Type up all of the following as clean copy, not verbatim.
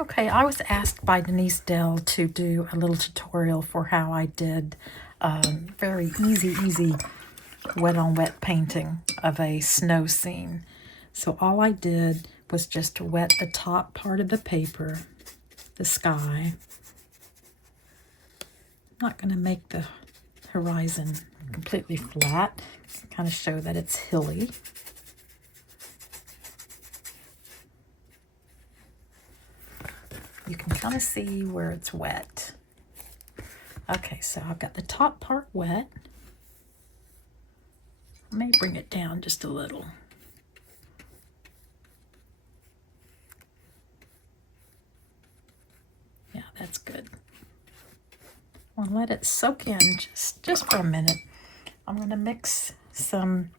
Okay, I was asked by Denise Dell to do a little tutorial for how I did very easy wet on wet painting of a snow scene. So all I did was just to wet the top part of the paper, the sky. I'm not going to make the horizon completely flat, kind of show that it's hilly. You can kind of see where it's wet. Okay, so I've got the top part wet. I may bring it down just a little. Yeah, that's good. I'll let it soak in just for a minute. I'm going to mix some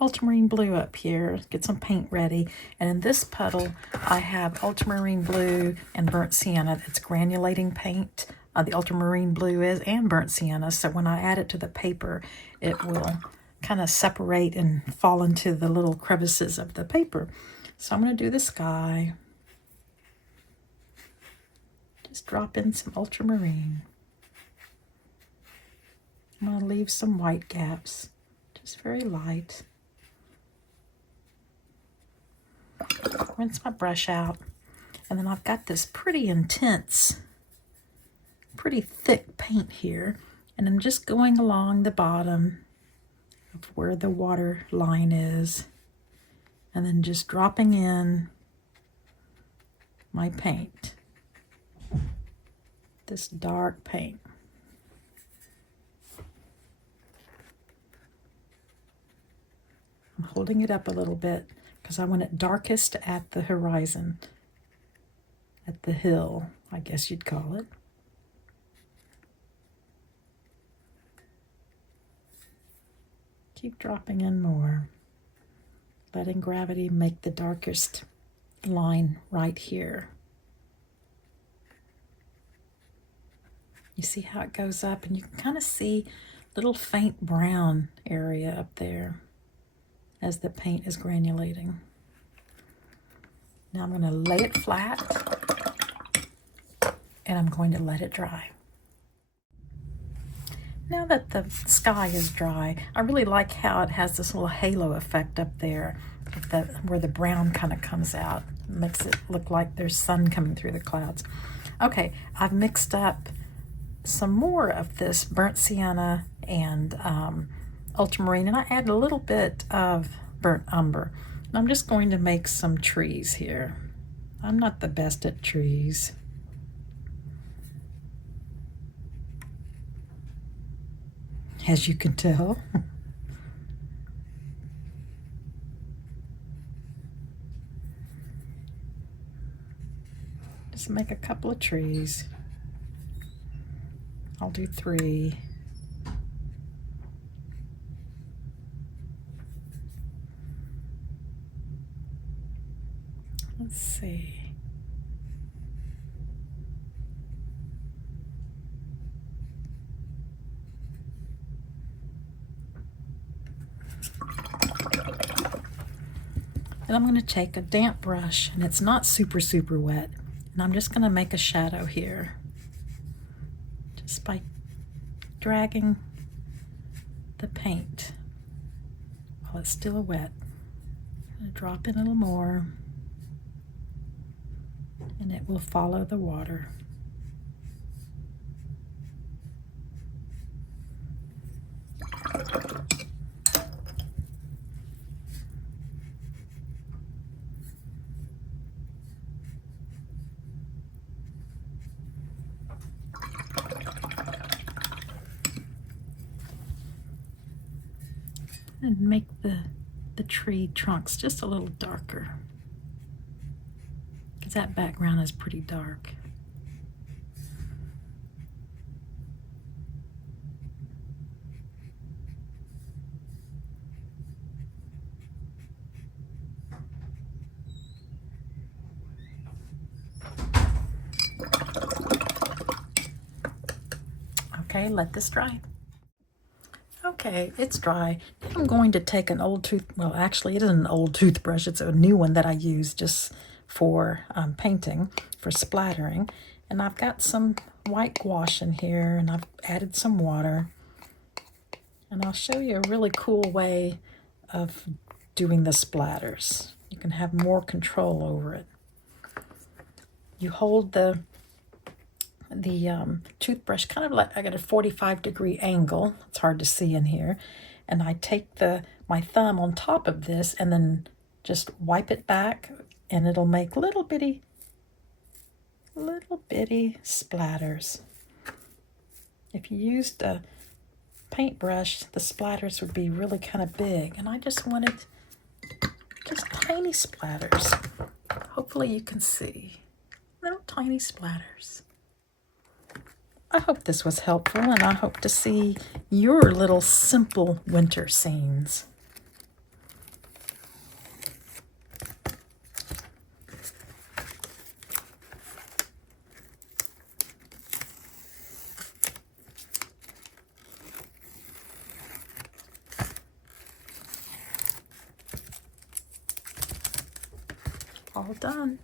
ultramarine blue up here, get some paint ready. And in this puddle, I have ultramarine blue and burnt sienna. It's granulating paint. The ultramarine blue is, and burnt sienna. So when I add it to the paper, it will kind of separate and fall into the little crevices of the paper. So I'm going to do the sky. Just drop in some ultramarine. I'm going to leave some white gaps, just very light. Rinse my brush out, and then I've got this pretty intense, pretty thick paint here, and I'm just going along the bottom of where the water line is, and then just dropping in my paint, this dark paint. I'm holding it up a little bit because I want it darkest at the horizon, at the hill, I guess you'd call it. Keep dropping in more, letting gravity make the darkest line right here. You see how it goes up, and you can kind of see little faint brown area up there as the paint is granulating. Now I'm going to lay it flat, and I'm going to let it dry. Now that the sky is dry, I really like how it has this little halo effect up there, where the brown kind of comes out. It makes it look like there's sun coming through the clouds. Okay, I've mixed up some more of this burnt sienna and ultramarine, and I add a little bit of burnt umber. And I'm just going to make some trees here. I'm not the best at trees. As you can tell. Just make a couple of trees. I'll do 3. Let's see. And I'm going to take a damp brush, and it's not super wet, and I'm just going to make a shadow here just by dragging the paint while it's still wet. I'm going to drop in a little more, and it will follow the water. And make the tree trunks just a little darker, because that background is pretty dark. Okay, let this dry. Okay, it's dry. Now I'm going to take an old well, actually it isn't an old toothbrush, it's a new one that I use just for painting, for splattering. And I've got some white gouache in here, and I've added some water. And I'll show you a really cool way of doing the splatters. You can have more control over it. You hold the toothbrush kind of like I got a 45-degree angle. It's hard to see in here. And I take my thumb on top of this and then just wipe it back, and it'll make little bitty splatters. If you used a paintbrush, the splatters would be really kind of big, and I just wanted just tiny splatters. Hopefully you can see little tiny splatters. I hope this was helpful, and I hope to see your little simple winter scenes. All done.